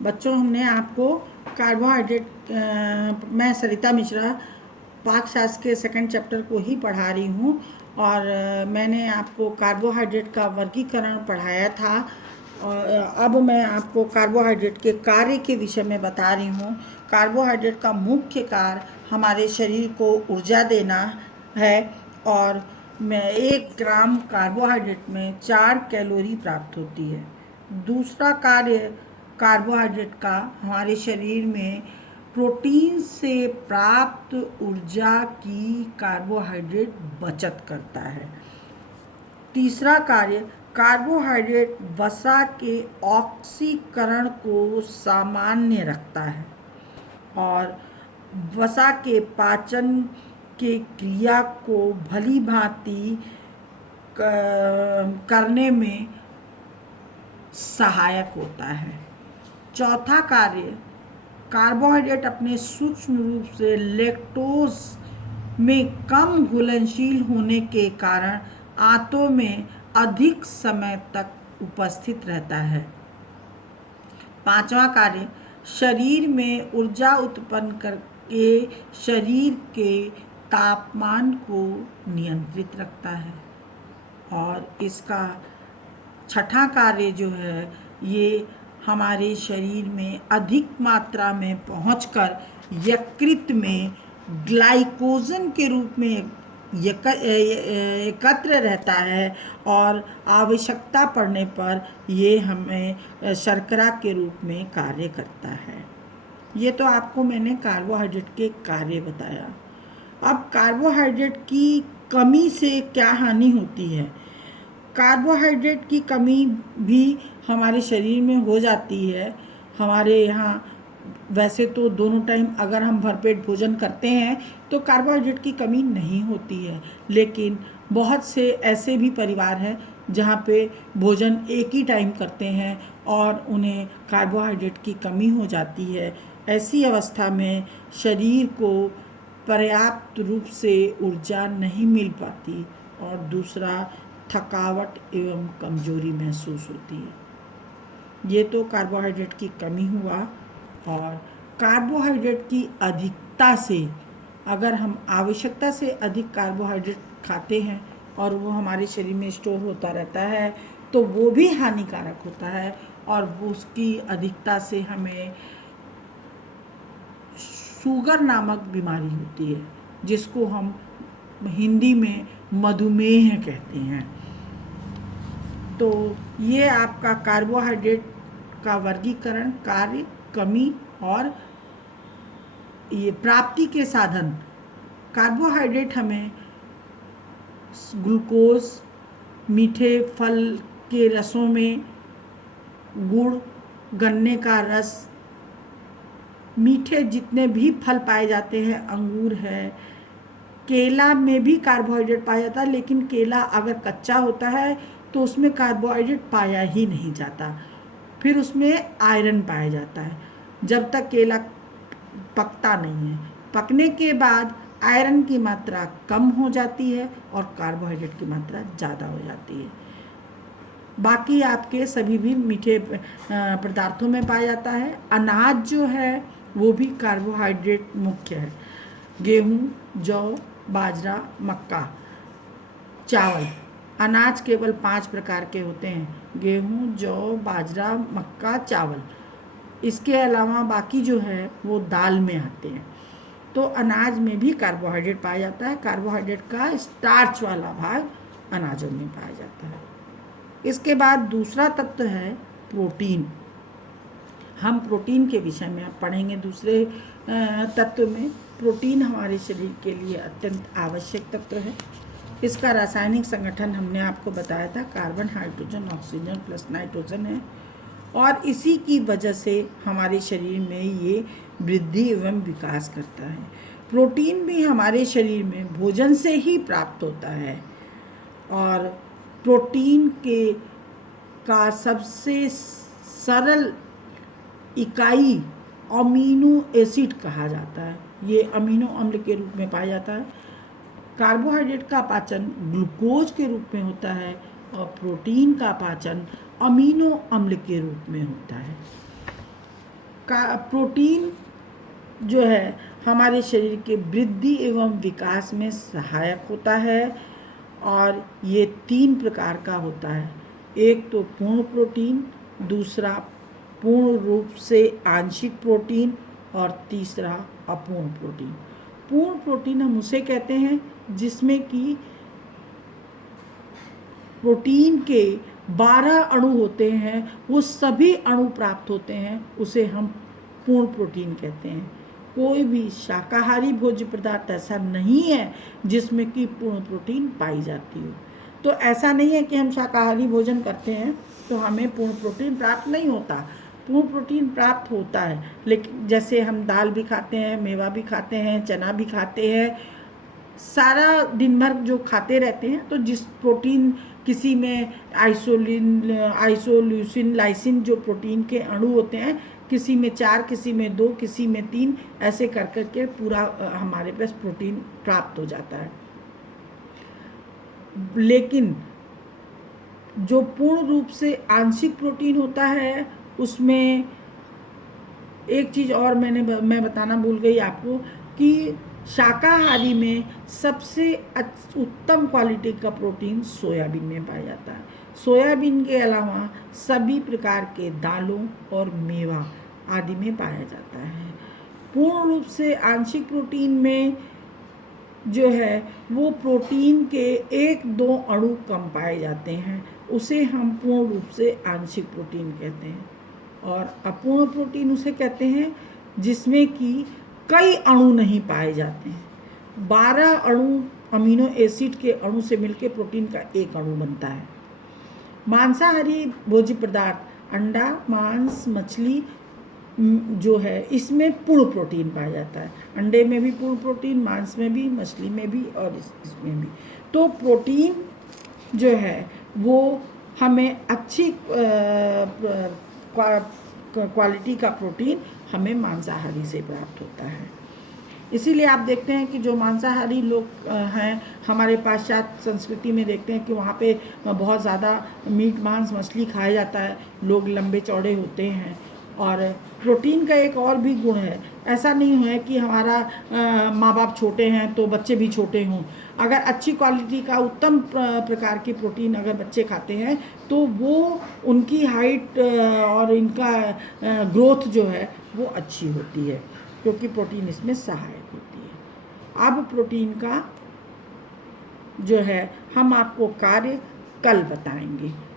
बच्चों, हमने आपको कार्बोहाइड्रेट मैं सरिता मिश्रा पाक शास्त्र के सेकंड चैप्टर को ही पढ़ा रही हूँ। और मैंने आपको कार्बोहाइड्रेट का वर्गीकरण पढ़ाया था। और अब मैं आपको कार्बोहाइड्रेट के कार्य के विषय में बता रही हूँ। कार्बोहाइड्रेट का मुख्य कार्य हमारे शरीर को ऊर्जा देना है। और 1 ग्राम कार्बोहाइड्रेट में 4 कैलोरी प्राप्त होती है। दूसरा कार्य कार्बोहाइड्रेट का हमारे शरीर में प्रोटीन से प्राप्त ऊर्जा की कार्बोहाइड्रेट बचत करता है। तीसरा कार्य कार्बोहाइड्रेट वसा के ऑक्सीकरण को सामान्य रखता है और वसा के पाचन के क्रिया को भली भांति करने में सहायक होता है। चौथा कार्य कार्बोहाइड्रेट अपने सूक्ष्म रूप से लैक्टोज में कम घुलनशील होने के कारण आंतों में अधिक समय तक उपस्थित रहता है। पांचवा कार्य शरीर में ऊर्जा उत्पन्न करके शरीर के तापमान को नियंत्रित रखता है। और इसका छठा कार्य जो है, ये हमारे शरीर में अधिक मात्रा में पहुंचकर यकृत में ग्लाइकोजन के रूप में एकत्र रहता है और आवश्यकता पड़ने पर ये हमें शर्करा के रूप में कार्य करता है। ये तो आपको मैंने कार्बोहाइड्रेट के कार्य बताया। अब कार्बोहाइड्रेट की कमी से क्या हानि होती है। कार्बोहाइड्रेट की कमी भी हमारे शरीर में हो जाती है। हमारे यहाँ वैसे तो दोनों टाइम अगर हम भरपेट भोजन करते हैं तो कार्बोहाइड्रेट की कमी नहीं होती है, लेकिन बहुत से ऐसे भी परिवार हैं जहाँ पे भोजन एक ही टाइम करते हैं और उन्हें कार्बोहाइड्रेट की कमी हो जाती है। ऐसी अवस्था में शरीर को पर्याप्त रूप से ऊर्जा नहीं मिल पाती और दूसरा थकावट एवं कमजोरी महसूस होती है। ये तो कार्बोहाइड्रेट की कमी हुआ। और कार्बोहाइड्रेट की अधिकता से, अगर हम आवश्यकता से अधिक कार्बोहाइड्रेट खाते हैं और वो हमारे शरीर में स्टोर होता रहता है तो वो भी हानिकारक होता है। और उसकी अधिकता से हमें शुगर नामक बीमारी होती है, जिसको हम हिंदी में मधुमेह कहते हैं। तो ये आपका कार्बोहाइड्रेट का वर्गीकरण, कार्य, कमी और ये प्राप्ति के साधन। कार्बोहाइड्रेट हमें ग्लूकोज, मीठे फल के रसों में गुड़, गन्ने का रस, मीठे जितने भी फल पाए जाते हैं, अंगूर है, केला में भी कार्बोहाइड्रेट पाया जाता है, लेकिन केला अगर कच्चा होता है तो उसमें कार्बोहाइड्रेट पाया ही नहीं जाता, फिर उसमें आयरन पाया जाता है जब तक केला पकता नहीं है। पकने के बाद आयरन की मात्रा कम हो जाती है और कार्बोहाइड्रेट की मात्रा ज़्यादा हो जाती है। बाकी आपके सभी भी मीठे पदार्थों में पाया जाता है। अनाज जो है वो भी कार्बोहाइड्रेट मुख्य है। गेहूँ, जौ, बाजरा, मक्का, चावल। अनाज केवल 5 प्रकार के होते हैं: गेहूँ, जौ, बाजरा, मक्का, चावल। इसके अलावा बाकी जो है वो दाल में आते हैं। तो अनाज में भी कार्बोहाइड्रेट पाया जाता है। कार्बोहाइड्रेट का स्टार्च वाला भाग अनाजों में पाया जाता है। इसके बाद दूसरा तत्व है प्रोटीन। हम प्रोटीन के विषय में अब पढ़ेंगे। दूसरे तत्व में प्रोटीन हमारे शरीर के लिए अत्यंत आवश्यक तत्व है। इसका रासायनिक संगठन हमने आपको बताया था, carbon, hydrogen, oxygen plus nitrogen है। और इसी की वजह से हमारे शरीर में ये वृद्धि एवं विकास करता है। प्रोटीन भी हमारे शरीर में भोजन से ही प्राप्त होता है। और प्रोटीन का सबसे सरल इकाई अमीनो एसिड कहा जाता है। ये अमीनो अम्ल के रूप में पाया जाता है। कार्बोहाइड्रेट का पाचन ग्लूकोज के रूप में होता है और प्रोटीन का पाचन अमीनो अम्ल के रूप में होता है। प्रोटीन जो है हमारे शरीर के वृद्धि एवं विकास में सहायक होता है और ये 3 प्रकार का होता है। एक तो पूर्ण प्रोटीन, दूसरा पूर्ण रूप से आंशिक प्रोटीन और तीसरा अपूर्ण प्रोटीन। पूर्ण प्रोटीन हम उसे कहते हैं जिसमें कि प्रोटीन के 12 अणु होते हैं, वो सभी अणु प्राप्त होते हैं, उसे हम पूर्ण प्रोटीन कहते हैं। कोई भी शाकाहारी भोज्य पदार्थ ऐसा नहीं है जिसमें कि पूर्ण प्रोटीन पाई जाती हो। तो ऐसा नहीं है कि हम शाकाहारी भोजन करते हैं तो हमें पूर्ण प्रोटीन प्राप्त नहीं होता। पूर्ण प्रोटीन प्राप्त होता है, लेकिन जैसे हम दाल भी खाते हैं, मेवा भी खाते हैं, चना भी खाते हैं, सारा दिन भर जो खाते रहते हैं, तो जिस प्रोटीन किसी में आइसोल्यूसिन लाइसिन जो प्रोटीन के अणु होते हैं, किसी में 4, किसी में 2, किसी में 3, ऐसे कर करके पूरा हमारे पास प्रोटीन प्राप्त हो जाता है। लेकिन जो पूर्ण रूप से आंशिक प्रोटीन होता है उसमें एक चीज़ और मैं बताना भूल गई आपको कि शाकाहारी में सबसे उत्तम क्वालिटी का प्रोटीन सोयाबीन में पाया जाता है। सोयाबीन के अलावा सभी प्रकार के दालों और मेवा आदि में पाया जाता है। पूर्ण रूप से आंशिक प्रोटीन में जो है वो प्रोटीन के 1-2 अणु कम पाए जाते हैं, उसे हम पूर्ण रूप से आंशिक प्रोटीन कहते हैं। और अपूर्ण प्रोटीन उसे कहते हैं जिसमें कि कई अणु नहीं पाए जाते हैं। 12 अणु अमीनो एसिड के अणु से मिलकर प्रोटीन का 1 अणु बनता है। मांसाहारी भोज्य पदार्थ अंडा, मांस, मछली जो है इसमें पूर्ण प्रोटीन पाया जाता है। अंडे में भी पूर्ण प्रोटीन, मांस में भी, मछली में भी और इसमें भी। तो प्रोटीन जो है वो हमें अच्छी क्वालिटी का प्रोटीन हमें मांसाहारी से प्राप्त होता है। इसीलिए आप देखते हैं कि जो मांसाहारी लोग हैं, हमारे पाश्चात्य संस्कृति में देखते हैं कि वहाँ पे बहुत ज़्यादा मीट, मांस, मछली खाया जाता है, लोग लंबे चौड़े होते हैं। और प्रोटीन का एक और भी गुण है, ऐसा नहीं है कि हमारा माँ बाप छोटे हैं तो बच्चे भी छोटे हों। अगर अच्छी क्वालिटी का उत्तम प्रकार की प्रोटीन अगर बच्चे खाते हैं तो वो उनकी हाइट और इनका ग्रोथ जो है वो अच्छी होती है, क्योंकि प्रोटीन इसमें सहायक होती है। अब प्रोटीन का जो है हम आपको कार्य कल बताएंगे।